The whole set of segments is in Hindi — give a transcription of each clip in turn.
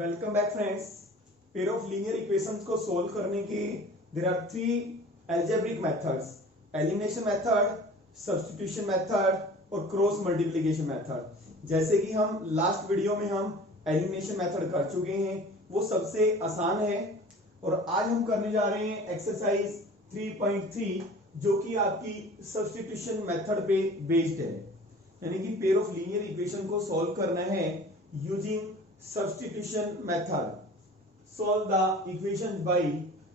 Welcome back friends. Pair of linear equations को सोल्व करने के there are three algebraic methods: elimination method, substitution method और क्रॉस मल्टीप्लिकेशन मेथड। जैसे कि हम लास्ट वीडियो में हम एलिमिनेशन मेथड कर चुके हैं, वो सबसे आसान है। और आज हम करने जा रहे हैं एक्सरसाइज 3.3 जो कि आपकी सब्स्टिट्यूशन मेथड पे बेस्ड है, यानी कि पेयर ऑफ लीनियर इक्वेशन को सॉल्व करना है using substitution method. Solve the equations by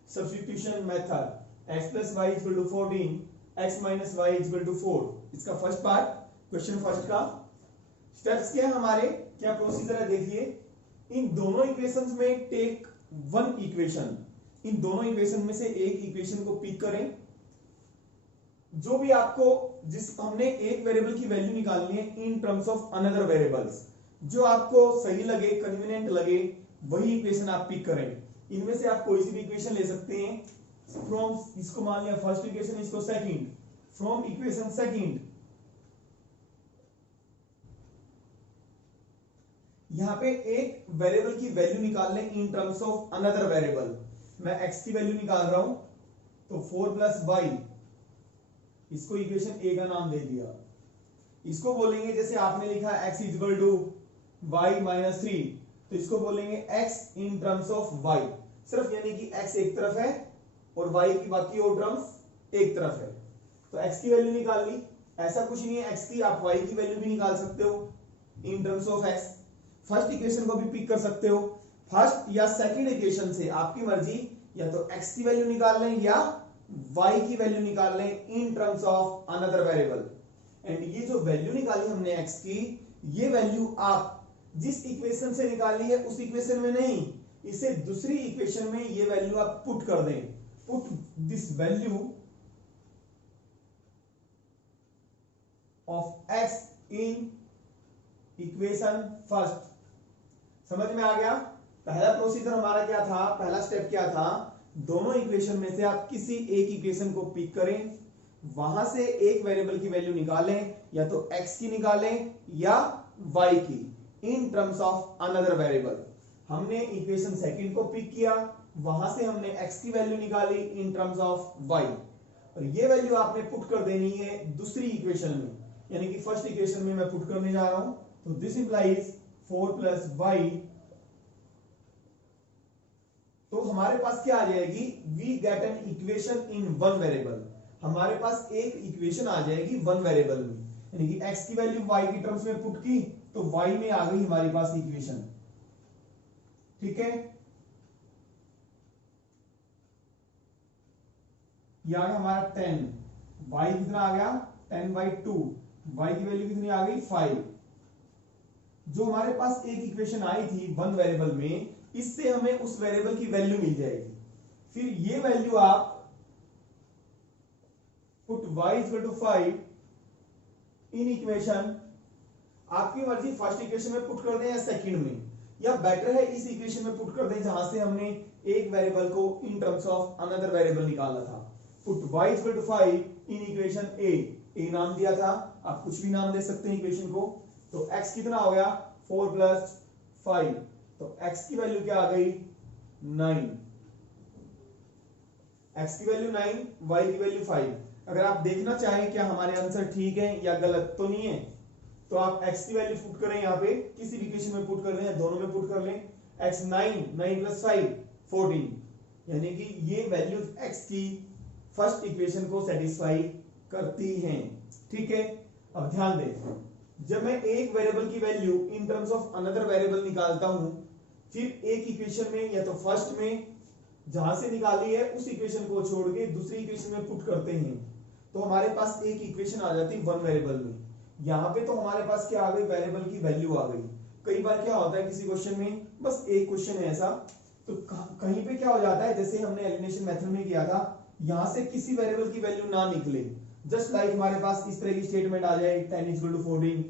substitution method. X plus y is equal to 14, x minus y is equal to 4. इसका फर्स्ट पार्ट, क्वेश्चन फर्स्ट का स्टेप्स क्या है हमारे, क्या प्रोसीजर है देखिए। इन दोनों इक्वेशंस में टेक वन इक्वेशन, इन दोनों इक्वेशन में से एक इक्वेशन को पिक करें। जो भी आपको, जिस हमने एक वेरिएबल की वैल्यू निकालनी है इन टर्म्स ऑफ अनदर वेरिएबल्स, जो आपको सही लगे, कन्वीनियंट लगे, वही इक्वेशन आप पिक करें। इनमें से आप कोई सी भी इक्वेशन ले सकते हैं। फ्रॉम, इसको मान लिया फर्स्ट इक्वेशन, इसको सेकंड, फ्रॉम इक्वेशन सेकंड यहां पे एक वेरिएबल की वैल्यू निकाल लें इन टर्म्स ऑफ अनदर वेरिएबल। मैं x की वैल्यू निकाल रहा हूं, तो 4 प्लस वाई, इसको इक्वेशन ए का नाम दे दिया। इसको बोलेंगे, जैसे आपने लिखा x is equal to y minus 3, तो इसको बोलेंगे x in terms of y, सिर्फ यानी कि x एक तरफ है और y की बाकी और टर्म्स एक तरफ है। तो x की वैल्यू निकाल ली, ऐसा कुछ नहीं है x की, आप y की वैल्यू भी निकाल सकते हो इन terms of x। First equation को भी पिक कर सकते हो, फर्स्ट या सेकंड इक्वेशन से आपकी मर्जी, या तो x की वैल्यू निकाल लें या y की वैल्यू निकाल लें इन terms of another variable. And ये जो वैल्यू निकाली हमने x की, ये वैल्यू आप जिस इक्वेशन से निकालनी है उस इक्वेशन में नहीं, इसे दूसरी इक्वेशन में ये वैल्यू आप पुट कर दें। Put this value of x in equation first. समझ में आ गया? पहला प्रोसीजर हमारा क्या था, पहला स्टेप क्या था, दोनों इक्वेशन में से आप किसी एक इक्वेशन को पिक करें, वहां से एक वेरिएबल की वैल्यू निकालें, या तो x की निकालें या y की इन टर्म्स ऑफ अनदर वेरिएबल। हमने इक्वेशन सेकंड को पिक किया, वहां से हमने x की वैल्यू निकाली इन टर्म्स ऑफ y, और ये वैल्यू आपने पुट कर देनी है दूसरी इक्वेशन में, यानी कि फर्स्ट इक्वेशन में मैं पुट करने जा रहा हूं। तो दिस इंप्लाइज 4 प्लस वाई, तो हमारे पास क्या आ जाएगी, we get an equation in one variable. हमारे पास एक इक्वेशन आ जाएगी वन वेरिएबल में, यानी कि x की वैल्यू y की टर्म्स में पुट की तो y में आ गई हमारे पास इक्वेशन। ठीक है, यह आ गया हमारा 10, y कितना आ गया 10/2, y की वैल्यू कितनी आ गई 5। जो हमारे पास एक इक्वेशन आई थी वन वेरिएबल में, इससे हमें उस वेरिएबल की वैल्यू मिल जाएगी। फिर ये वैल्यू आप put y equal to 5 in equation, आपकी मर्जी फर्स्ट इक्वेशन में पुट कर दें या सेकंड में, या बेटर है इस इक्वेशन में पुट कर दें जहां से हमने एक वेरिएबल को in terms of another variable निकाला था। Put y equal to 5 in equation A नाम दिया था, आप कुछ भी नाम दे सकते हैं इक्वेशन को। तो x कितना हो गया 4 प्लस 5, तो x की वैल्यू क्या आ गई 9, x की वैल्यू 9, y की वैल्यू 5। अगर आप देखना चाहें क्या हमारे आंसर ठीक है या गलत तो नहीं है, तो आप x की वैल्यू पुट करें, यहाँ पे किसी भी इक्वेशन में पुट कर दें या दोनों में पुट कर लें। x 9 प्लस 5 14, यानी कि ये वैल्यूज x की फर्स्ट इक्वेशन को सेटिस्फाई करती हैं। ठीक है, अब ध्यान दें, जब मैं एक वेरिएबल की value in terms of another variable निकालता हूं, फिर एक इक्वेशन में या तो फर्स्ट में जहां से निकाली है उस इक्वेशन को छोड़ के दूसरी इक्वेशन में पुट करते हैं, तो हमारे पास एक इक्वेशन आ जाती है वन वेरिएबल में। यहाँ पे तो हमारे पास क्या आ गई, वेरिएबल की वैल्यू आ गई। कई बार क्या होता है किसी क्वेश्चन में, बस एक क्वेश्चन है ऐसा, तो कहीं पे क्या हो जाता है, जैसे हमने एलिमिनेशन मेथड में किया था, यहां से किसी वेरिएबल की वैल्यू ना निकले, जस्ट लाइक हमारे पास इस तरह की स्टेटमेंट आ जाए 10 इज इक्वल टू 14,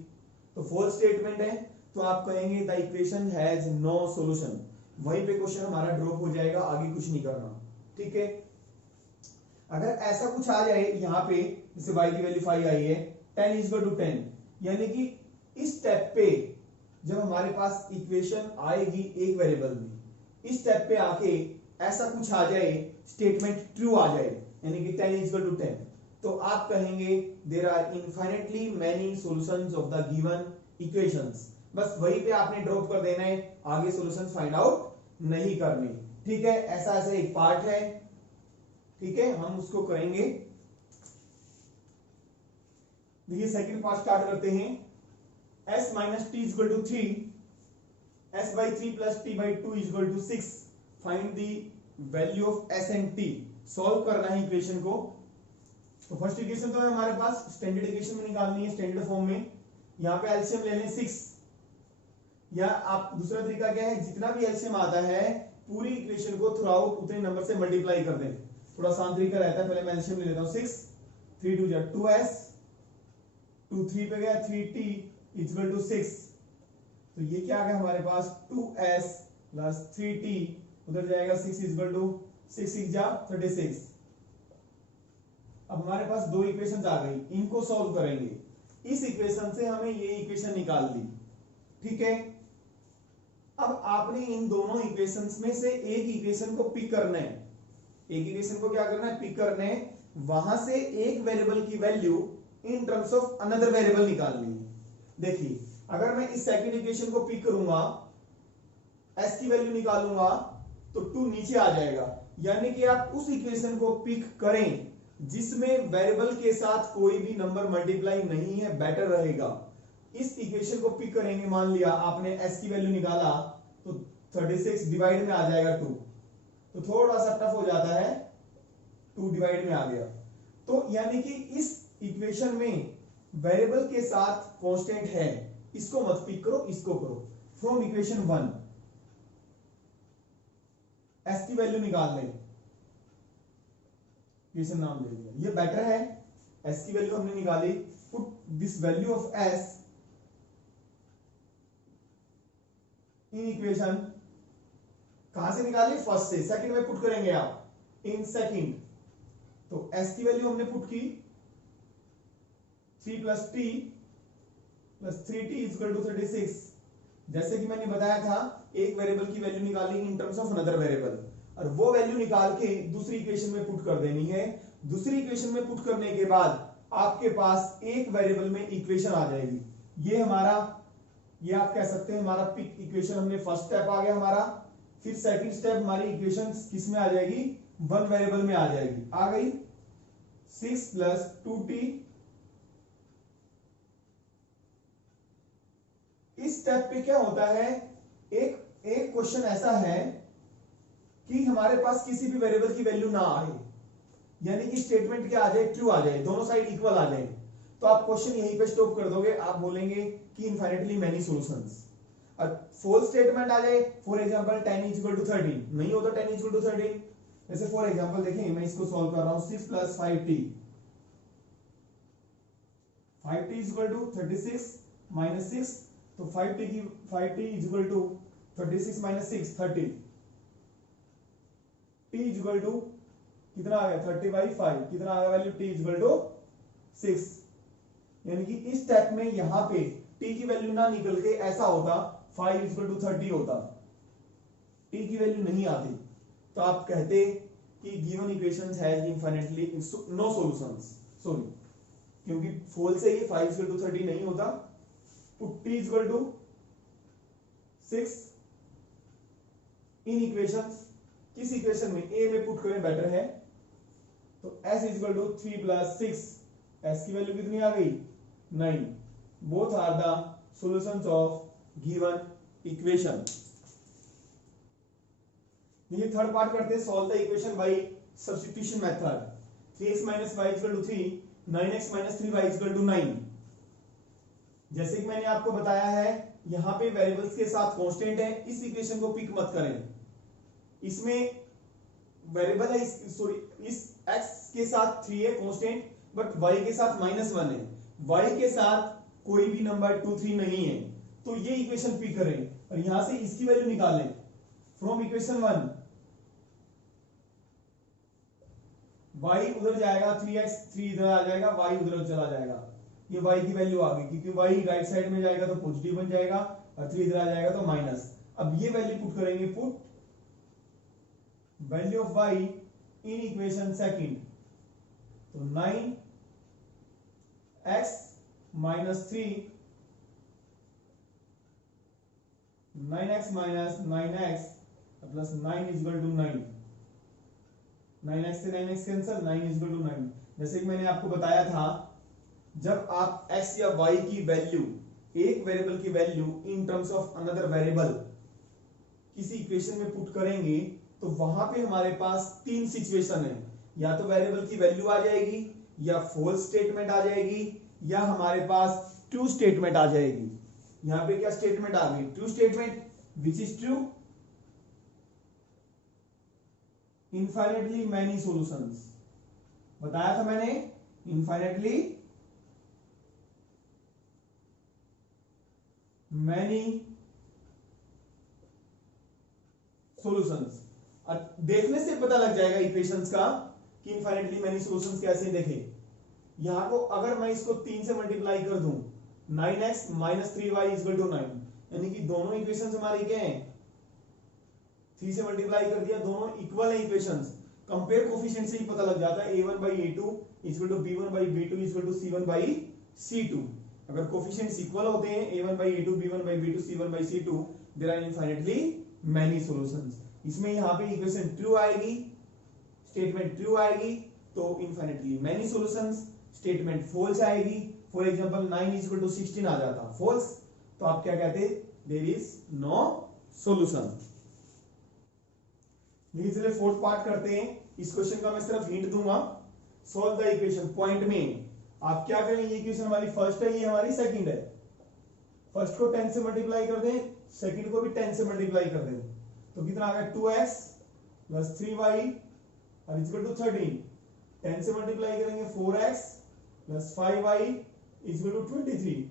तो फोर्थ स्टेटमेंट है, तो आप कहेंगे the equation has no solution, वहीं पे क्वेश्चन हमारा ड्रॉप हो जाएगा, आगे कुछ नहीं करना। ठीक है, अगर ऐसा कुछ आ जाए यहाँ पे, जैसे y की वैल्यू 5 आई है, 10 इज इक्वल टू 10, यानी कि इस स्टेप पे जब हमारे पास इक्वेशन आएगी एक वेरिएबल में, इस स्टेप पे आके ऐसा कुछ आ जाए, स्टेटमेंट ट्रू आ जाए, यानी कि 10 इज इक्वल टू 10, तो आप कहेंगे there are infinitely many solutions of the given equations. बस वहीं पे आपने ड्रॉप कर देना है, आगे सॉल्यूशंस फाइंड आउट नहीं करने। ठीक है, ऐसा ऐसा एक पार्ट है। ठीक है, हम उसको करेंगे। देखिए सेकंड पार्ट स्टार्ट करते हैं। s minus t equal to 3, s by 3 plus t by 2 equal to 6, find the value of s and t। Solve करना है इक्वेशन को। तो फर्स्ट इक्वेशन तो है हमारे पास, स्टैंडर्ड इक्वेशन में निकालनी है, स्टैंडर्ड फॉर्म में। यहाँ पे एलसीएम ले लें 6, या आप दूसरा तरीका क्या है, जितना भी एलसीएम आता है पूरी इक्वेशन को थ्रू आउट उतने नंबर से मल्टीप्लाई कर दें। थोड़ा आसान तरीका रहता है। पहले मैं एलसीएम ले लेता हूँ 6, 3 2 2s, 2 3 पे गया 3t इक्वल टू 6। तो ये क्या आ गया हमारे पास, 2s प्लस 3t, उधर जाएगा 6 इक्वल टू 6 6 जा 36। अब हमारे पास दो इक्वेशन आ गई, इनको सॉल्व करेंगे। इस इक्वेशन से हमें ये इक्वेशन निकाल दी। ठीक है, अब आपने इन दोनों इक्वेशंस में से एक इक्वेशन को पिक करना है। एक इक्वेशन को क्या करना है, पिक करना है। वहां से एक वेरिएबल की value in terms of another variable निकालनी है। देखिए, अगर मैं इस सेकंड इक्वेशन को पिक करूंगा, s की वैल्यू निकालूंगा, तो 2 नीचे आ जाएगा। यानी कि आप उस इक्वेशन को पिक करें जिसमें वेरिएबल के साथ कोई भी नंबर मल्टीप्लाई नहीं है, बेटर रहेगा। इस इक्वेशन को पिक करेंगे, मान लिया आपने s की वैल्यू निकाला, तो 36 डिवाइड में आ जाएगा 2, तो थोड़ा सा टफ हो जाता है, 2 डिवाइड में आ गया। तो यानी कि इस इक्वेशन में वेरिएबल के साथ कांस्टेंट है, इसको मत पिक करो, इसको करो। फ्रॉम इक्वेशन 1 s की वैल्यू निकाल लें, इक्वेशन नाम दे दिया, ये बेटर है। s की वैल्यू हमने निकाली, put this value of s in equation. कहां से निकाली, फर्स्ट से। सेकंड में पुट करेंगे आप, इन सेकंड। तो s की वैल्यू हमने पुट की 3 plus t plus 3t equal to 36। जैसे कि मैंने बताया था, एक वेरिएबल की वैल्यू निकाली इन टर्म्स ऑफ अनदर वेरिएबल, और वो वैल्यू निकाल के दूसरी इक्वेशन में पुट कर देनी है। दूसरी इक्वेशन में पुट करने के बाद आपके पास एक वेरिएबल में इक्वेशन आ जाएगी। ये हमारा, ये आप कह सकते हैं हमारा पिक इक्वेशन। हमने फर्स्ट स्टेप आ गया हमारा। फिर सेकंड स्टेप हमारी इक्वेशन किस में आ जाएगी, वन वेरिएबल में आ जाएगी। आ गई 6 प्लस 2t। इस स्टेप पे क्या होता है, एक क्वेश्चन ऐसा है कि हमारे पास किसी भी वेरिएबल की वैल्यू ना आए, यानी कि स्टेटमेंट क्या आ जाए, ट्रू आ जाए, दोनों साइड इक्वल आ जाए, तो आप क्वेश्चन यहीं पे स्टॉप कर दोगे। आप बोलेंगे कि इनफाइनाइटली मेनी सॉल्यूशंस। और फॉल्स स्टेटमेंट आ जाए, for example 10 is equal to 13, नहीं होता 10 इज इक्वल टू 13। जैसे फॉर एग्जांपल देखें, मैं इसको सॉल्व कर रहा हूं, 6 plus 5t, 5t is equal to 36 minus 6, तो 5t is equal to 36 minus 6 30, t is equal to कितना आ गया 30/5, कितना आ गया value, t is equal to 6। यानी कि इस स्टेप में यहां पे t की वैल्यू ना निकल के ऐसा होता 5 इज इक्वल टू 30 होता, t की वैल्यू नहीं आती, तो आप कहते कि given equations has infinitely no solutions. Sorry, क्योंकि फॉल्स है ये, 5 इज इक्वल टू 30 नहीं होता। Put t is equal to 6 in equations. किस इक्वेशन में, a में पुट करें, बेटर है। तो s is equal to 3 plus 6, s की वैल्यू कितनी आ गई, 9। Both are the solutions of given equation. ये थर्ड पार्ट करते हैं, solve the equation bye substitution method. 3x minus y equal to 3, 9x minus 3y equal to 9। जैसे कि मैंने आपको बताया है, यहां पे वेरिएबल्स के साथ कांस्टेंट है, इस इक्वेशन को पिक मत करें। इसमें वेरिएबल है, सॉरी इस x के साथ 3 है कांस्टेंट, बट y के साथ -1 है, y के साथ कोई भी नंबर 2 3 नहीं है, तो ये इक्वेशन पिक करें और यहां से इसकी वैल्यू निकालें। फ्रॉम इक्वेशन 1 y उधर जाएगा, 3x 3 इधर आ जाएगा, y उधर चला जाएगा, ये y की वैल्यू आ गई, क्योंकि y राइट साइड में जाएगा तो पॉजिटिव बन जाएगा, और 3 इधर आ जाएगा तो माइनस। अब ये वैल्यू पुट करेंगे, put value of y in equation second, तो 9x minus 3, 9x minus 9x plus 9 is equal to 9, 9x से 9x cancel, 9 is equal to 9। जैसे कि मैंने आपको बताया था, जब आप x या y की वैल्यू, एक वेरिएबल की value in terms of another variable किसी इक्वेशन में पुट करेंगे, तो वहां पे हमारे पास तीन सिचुएशन है, या तो वेरिएबल की वैल्यू आ जाएगी, या फॉल्स स्टेटमेंट आ जाएगी, या हमारे पास ट्रू स्टेटमेंट आ जाएगी। यहां पे क्या स्टेटमेंट आ गई? True statement, which is true, infinitely many solutions, बताया था मैंने, इनफाइनेटली मैनी सॉल्यूशंस। देखने से पता लग जाएगा इक्वेशंस का कि इनफाइनेटली मैनी सॉल्यूशंस कैसे। देखें यहां को, अगर मैं इसको 3 से मल्टीप्लाई कर दूं, 9x minus 3y is equal to 9, यानी कि दोनों इक्वेशंस हमारी क्या हैं? 3 से मल्टीप्लाई कर दिया, दोनों इक्वल है इक्वेशंस। कंपेयर कोफिशिएंट से ही पता लग जाता है, a1 by a2 is equal to b1 by b2 is equal to c1 by c2। अगर कोफिशिएंट्स इक्वल होते हैं, a1 by a2 b1 by b2 c1 by c2, there are infinitely many solutions. इसमें यहां पे इक्वेशन ट्रू आएगी, स्टेटमेंट ट्रू आएगी, तो infinitely many solutions. Statement false आएगी, for example 9 is equal to 16 आ जाता, फॉल्स, तो आप क्या कहते? There is no solution. चलिए फोर्थ पार्ट करते हैं। इस क्वेश्चन का मैं सिर्फ हिंट दूंगा, सॉल्व द इक्वेशन पॉइंट में। आप क्या करें, ये इक्वेशन हमारी फर्स्ट है, ये हमारी सेकंड है। फर्स्ट को 10 से मल्टीप्लाई कर दें, सेकंड को भी 10 से मल्टीप्लाई कर दें, तो कितना आ गया? 2x प्लस 3y और इक्वल टू 13। 10 से मल्टीप्लाई करेंगे 4x plus 5y equal to 23।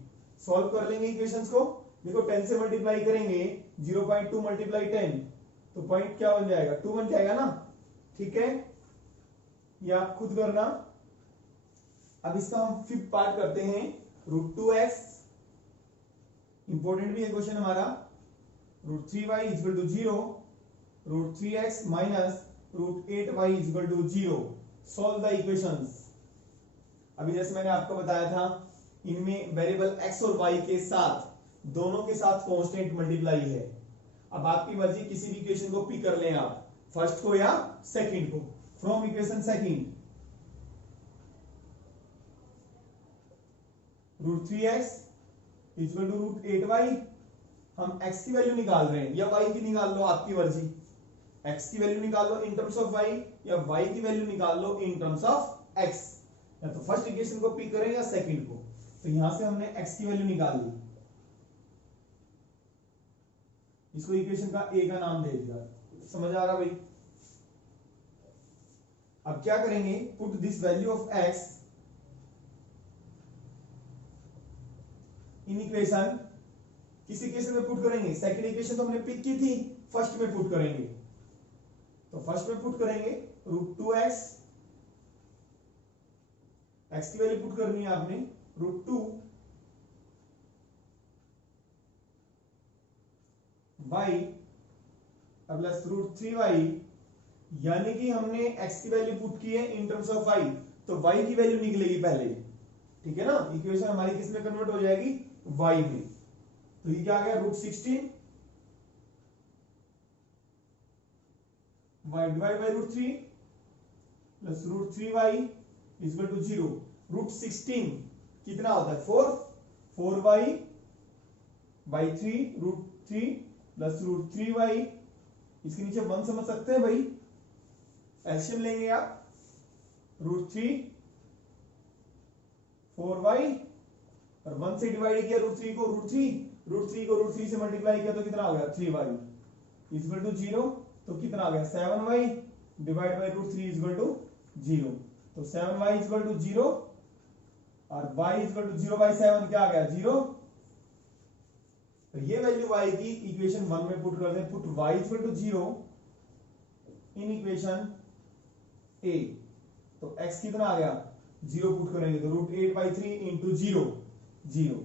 Solve कर लेंगे इक्वेशंस को। देखो 10 से मल्टीप्लाई करेंगे, 0.2 मल्टीप्लाई 10, तो पॉइंट क्या बन जाएगा? 2 बन जाएगा ना, ठीक है, ये आप खुद करना। अब इसका हम फिफ्थ पार्ट करते हैं, √2x, इंपॉर्टेंट भी है क्वेश्चन हमारा। √3y equal to 0, √3x minus √8y equal to 0। Solve the equations. अभी जैसे मैंने आपको बताया था, इनमें वेरिएबल x और y के साथ, दोनों के साथ कांस्टेंट मल्टीप्लाई है। अब आपकी मर्जी, किसी भी इक्वेशन को पिक कर लें आप, फर्स्ट को या सेकंड को। From equation second, √3x equal to √8y, हम x की वैल्यू निकाल रहे हैं, या y की निकाल लो, आपकी मर्जी। x की वैल्यू निकाल लो इन टर्म्स ऑफ y, या y की वैल्यू निकाल लो इन टर्म्स ऑफ x। या तो फर्स्ट इक्वेशन को पिक करें या सेकंड को। तो यहां से हमने x की वैल्यू निकाल ली, इसको इक्वेशन का a का नाम दे दिया। समझ आ रहा भाई? अब क्या करेंगे, put this value of x in equation, किस इक्वेशन में पुट करेंगे? सेकंड इक्वेशन तो हमने पिक की थी, फर्स्ट में पुट करेंगे। तो फर्स्ट में पुट करेंगे √2x, x की वैल्यू पुट करनी है आपने, √2 y प्लस √3y, यानी कि हमने x की वैल्यू पुट की है इन टर्म्स ऑफ y, तो y की वैल्यू निकलेगी पहले, ठीक है ना। इक्वेशन हमारी किस में कन्वर्ट हो जाएगी? y में। तो ये क्या आ गया? √16 y divide by √3 plus √3y equal to 0। √16 कितना होता है? 4y बाई 3, √3 प्लस √3y, इसके नीचे 1 समझ सकते हैं भाई, एलसीएम लेंगे आप। √3 4y और 1 से डिवाइड किया √3 को, √3 को √3 से मल्टीप्लाई किया तो कितना हो गया? 3y equal to 0। तो कितना आ गया? 7y divide by √3 equal to 0। तो 7y इक्वल टू 0 और y इक्वल टू 0 बाई 7 क्या आ गया? 0। तो ये वैल्यू y की इक्वेशन 1 में पुट कर दें, put y equal to 0 in equation a। तो x कितना आ गया? 0 पुट करेंगे तो √8/3 इंटू 0, 0,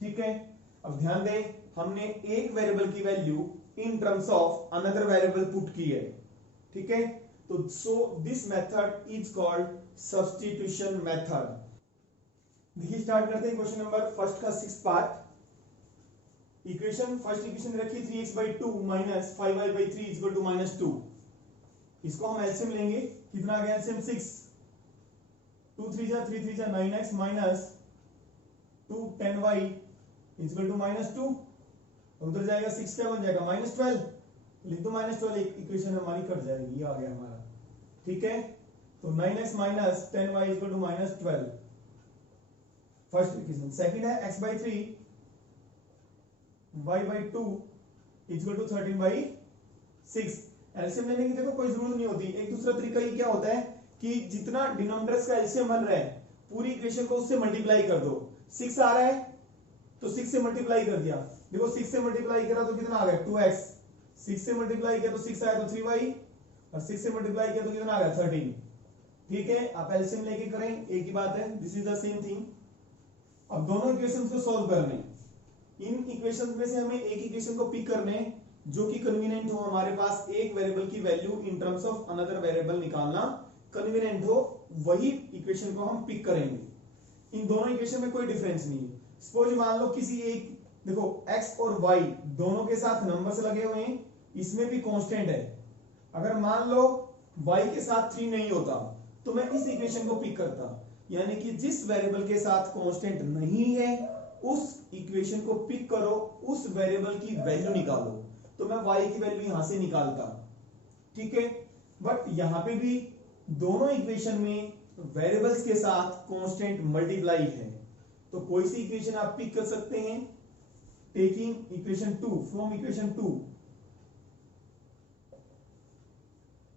ठीक है, अब ध्यान दें, हमने एक वेरिएबल की value in terms of another variable put की है, ठीक है। तो so this method is called substitution method. देखिए स्टार्ट करते हैं क्वेश्चन नंबर फर्स्ट का 6th part. Equation first equation रखी 3x/2 minus 5y/3 equal to -2। इसको हम एलसीएम लेंगे, कितना आ गया एलसीएम 6, 2 3 जा 3 3 जा 9x minus 2 10y equal to -2, और उधर जाएगा 6 क्या बन जाएगा -12, लिख दो -12, एक इक्वेशन हमारी कट जाएगी, ये आ गया हमारा, ठीक है। तो 9x minus 10y equal to -12 first equation. Second है x/3 y/2 equal to 13/6। LCM लेने की देखो कोई जरूरत नहीं होती, एक दूसरा तरीका ये क्या होता है कि जितना डिनोमिनेटर्स का एलसीएम बन रहा है पूरी इक्वेशन को उससे मल्टीप्लाई कर दो। 6 आ रहा है तो 6 से मल्टीप्लाई कर दिया, देखो 6 से मल्टीप्लाई करा तो कितना आ गया 2x, 6 से मल्टीप्लाई किया तो 6 आया तो 3y, और 6 से मल्टीप्लाई किया तो कितना आ गया 13, ठीक है। आप एलसीएम लेके करें, एक ही बात है, this is the same thing. अब दोनों इक्वेशंस को सॉल्व करने, इन इक्वेशंस में से हमें एक इक्वेशन को पिक करने जो कि कन्वीनियंट हो, हमारे पास एक वेरिएबल की value in terms of another variable निकालना कन्वीनियंट हो, वही इक्वेशन को हम पिक करेंगे। इन दोनों इक्वेशन में कोई डिफरेंस नहीं है। सपोज मान लो किसी एक, देखो x और y दोनों के साथ नंबर्स लगे हुए हैं, इसमें भी कांस्टेंट है। अगर मान लो y के साथ 3 नहीं होता तो मैं इस इक्वेशन को पिक करता, यानी कि जिस वेरिएबल के साथ कांस्टेंट नहीं है उस इक्वेशन को पिक करो, उस वेरिएबल की वैल्यू निकालो, तो मैं y की वैल्यू यहां से निकालता, ठीक है। बट यहां पे भी दोनों इक्वेशन में वेरिएबल्स के साथ कांस्टेंट मल्टीप्लाई है, तो कोई सी इक्वेशन आप पिक कर सकते हैं टेकिंग इक्वेशन 2 फ्रॉम इक्वेशन 2।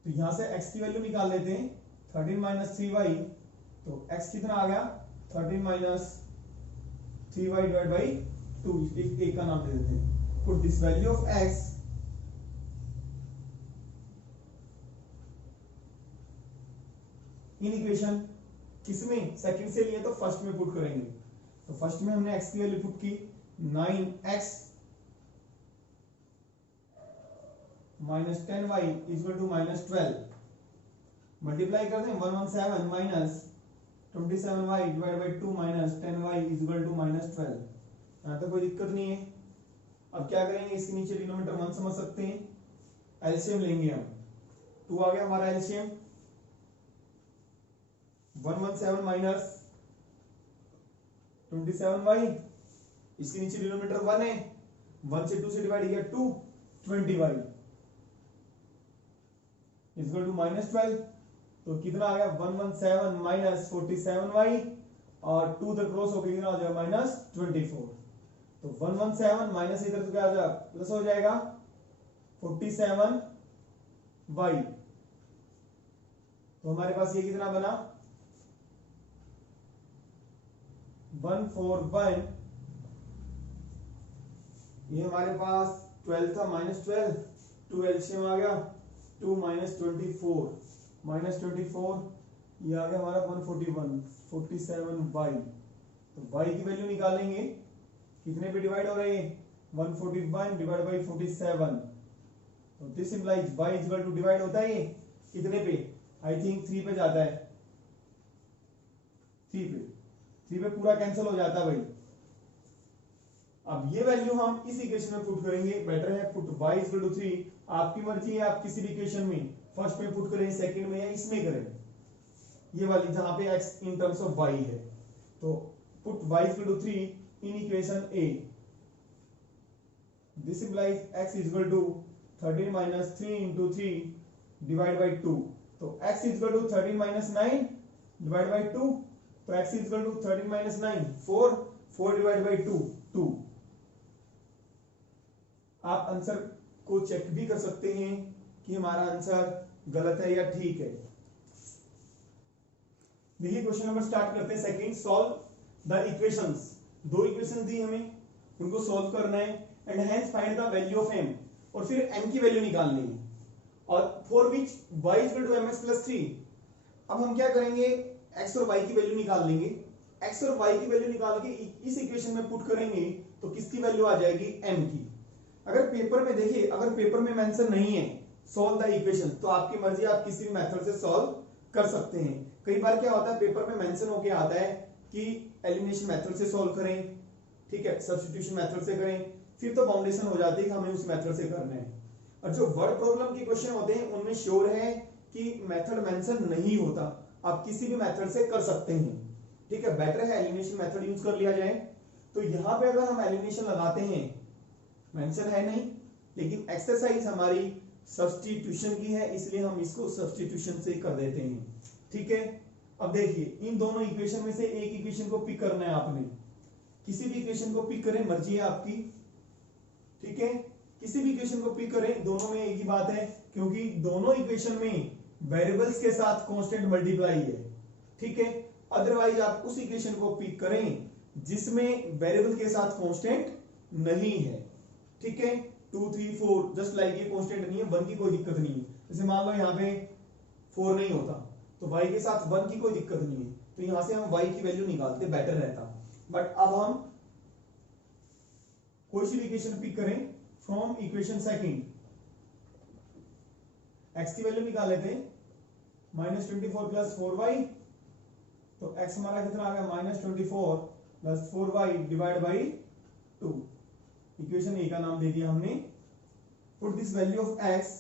तो यहां से x की वैल्यू निकाल लेते हैं, 13 माइनस 3y, तो x कितना आ गया 13 माइनस 3y डिवाइड बाई 2, एक का नाम दे देते हैं। Put this value of x in equation, किसमें सेकंड से लिए तो फर्स्ट में पुट करेंगे। तो फर्स्ट में हमने x की वैल्यू पुट की 9x minus 10y equal to -12, multiply करते हैं 117 minus 27y divide by 2 minus 10y equal to -12। यहां तो कोई दिक्कत नहीं है। अब क्या करेंगे, इसके नीचे डिनोमिनेटर 1 समझ सकते हैं, एलसीएम लेंगे हम, 2 आ गया हमारा एलसीएम, 117 माइनस 27y, इसके नीचे डिनोमिनेटर 1 है, 1 से 2 से डिवाइड किया 2, 20y इक्वल टू -12। तो कितना आ गया 117 माइनस 47y, और 2 तक क्रॉस होकर कितना हो जाएगा -24। तो 117 माइनस इधर तो क्या आ जाएगा प्लस हो जाएगा 47y, तो हमारे पास ये कितना बना 141, ये हमारे पास 12 था -12, 2 एलसीएम आ गया 2 माइनस 24 ये आ गया हमारा 141, 47y। तो y की वैल्यू निकालेंगे, कितने पे डिवाइड हो रही है 141 डिवाइड बाई 47, तो this implies y equal to divide होता है ये कितने पे, आई थिंक 3 पे जाता है, 3 पे पूरा कैंसिल हो जाता है भाई। अब ये वैल्यू हम इस इक्वेशन में पुट करेंगे, बेटर है पुट y इक्वल टू 3, आपकी मर्जी है, आप किसी भी इक्वेशन में फर्स्ट में पुट करें, सेकंड में या इसमें करें, ये वाली जहां पे x in terms of y है। तो put y equal to 3 in equation a, this implies x equal to 13 minus 3 into 3 divide by 2, तो x equal to 13 minus 9 divide by 2, तो x equal to 13 minus 9 4 divide by 2। आप आंसर को चेक भी कर सकते हैं कि हमारा आंसर गलत है या ठीक है। देखिए क्वेश्चन नंबर स्टार्ट करते हैं सेकंड, सॉल्व द इक्वेशंस। दो इक्वेशन दी हमें, उनको सॉल्व करना है, and hence find the value of m, और फिर m की वैल्यू निकालनी है, और for which y equal to mx plus 3। अब हम क्या करेंगे, x और y की वैल्यू निकाल लेंगे। x और y की वैल्यू निकाल के इस इक्वेशन में पुट करेंगे तो किसकी वैल्यू आ जाएगी, m की। अगर पेपर में देखिए, अगर पेपर में मेंशन नहीं है सॉल्व द इक्वेशन, तो आपकी मर्जी, आप किसी भी मेथड से सॉल्व कर सकते हैं। कई बार क्या होता है, पेपर में मेंशन होके आता है कि एलिमिनेशन मेथड से सॉल्व करें, ठीक है, सब्स्टिट्यूशन मेथड से करें, फिर तो फाउंडेशन हो जाती है कि हमें उस मेथड से करना है। और जो वर्ड प्रॉब्लम के क्वेश्चन होते हैं उनमें श्योर है कि मेथड मेंशन नहीं होता, आप किसी भी मेथड से कर सकते हैं, ठीक है, बेटर है एलिमिनेशन मेथड यूज कर लिया जाए। तो यहां पे अगर हम एलिमिनेशन लगाते हैं, मेंशन है नहीं, लेकिन एक्सरसाइज हमारी सब्स्टिट्यूशन की है, इसलिए हम इसको सब्स्टिट्यूशन से कर देते हैं, ठीक है। अब देखिए, इन दोनों इक्वेशन में से एक इक्वेशन को पिक करना है आपने, किसी भी इक्वेशन को पिक करें, मर्जी है आपकी, ठीक है, किसी भी इक्वेशन को पिक करें, दोनों में एक ही बात है, क्योंकि दोनों इक्वेशन में वेरिएबल्स के साथ कांस्टेंट मल्टीप्लाई है, ठीक है। अदरवाइज आप उस इक्वेशन को पिक करें जिसमें वेरिएबल के साथ कांस्टेंट नहीं है, ठीक है। 2 3 4 जस्ट लाइक ये कांस्टेंट नहीं है, 1 की कोई दिक्कत नहीं है। जैसे मान लो यहाँ पे 4 नहीं होता तो y के साथ 1 की कोई दिक्कत नहीं है, तो यहां से हम y की वैल्यू निकालते बेटर रहता। बट अब हम कोई सी इक्वेशन पिक करें फ्रॉम इक्वेशन सेकंड, x की वैल्यू निकाल लेते हैं, -24 + 4y, तो x हमारा कितना आ गया, -24 + 4y डिवाइड बाई 2। इक्वेशन ए का नाम दे दिया हमने। Put this value of x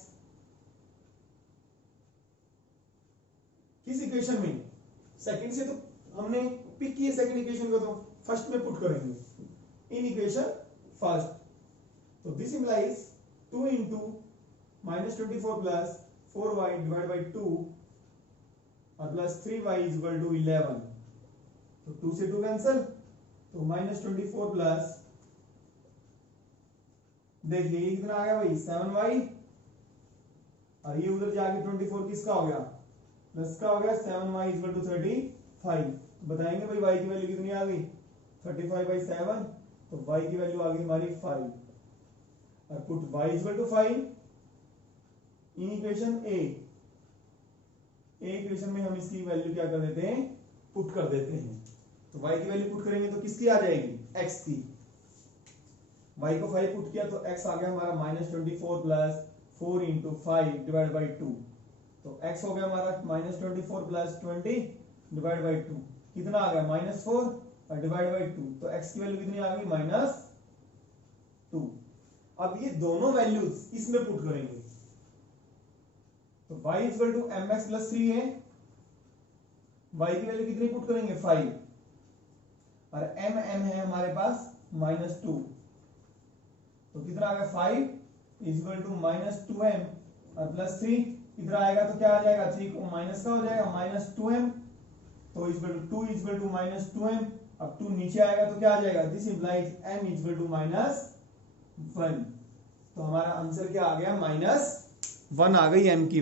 किस इक्वेशन में, सेकंड से तो हमने पिक किए सेकंड इक्वेशन को, तो फर्स्ट में पुट करेंगे इन इक्वेशन फर्स्ट। तो this implies 2 into -24 + 4y divide by 2 और plus 3y is equal to 11। तो 2 से 2 कैंसिल, तो -24 प्लस, देखिए ये कितना आ गया भाई, 7y, और ये उधर जाके 24 किसका हो गया, प्लस का हो गया, 7y इज इक्वल टू 35। बताएंगे भाई y की वैल्यू कितनी आ गई, 35/7, तो y की वैल्यू आ गई हमारी 5, और put y is equal to 5 in equation A. Equation में हम इसकी वैल्यू क्या कर देते हैं, पुट कर देते हैं। तो y की वैल्यू पुट करेंगे तो किसकी आ जाएगी, x की। y को 5 पुट किया तो x आ गया हमारा -24 प्लस 4 इंटू 5 डिवाइड बाई 2। तो x हो गया हमारा -24 प्लस 20 डिवाइड बाई 2, कितना आ गया -4 और डिवाइड बाई 2, तो x की वैल्यू कितनी आ गई, -2। अब ये दोनों वैल्यूज इसमें पुट करेंगे, तो y is equal to mx plus 3 है, y की वैल्यू कितनी पुट करेंगे, 5, और m है हमारे पास -2, तो कितना आ गया, 5 इज इक्वल टू -2m और प्लस 3, इधर आएगा तो क्या आ जाएगा, 3 को माइनस का हो जाएगा, -2m, तो is equal to 2 is equal to -2m, अब 2 नीचे आएगा तो क्या आ जाएगा, this implies m is equal to -1। तो हमारा आंसर क्या आ गया, -1 आ गई m की वैल्यू।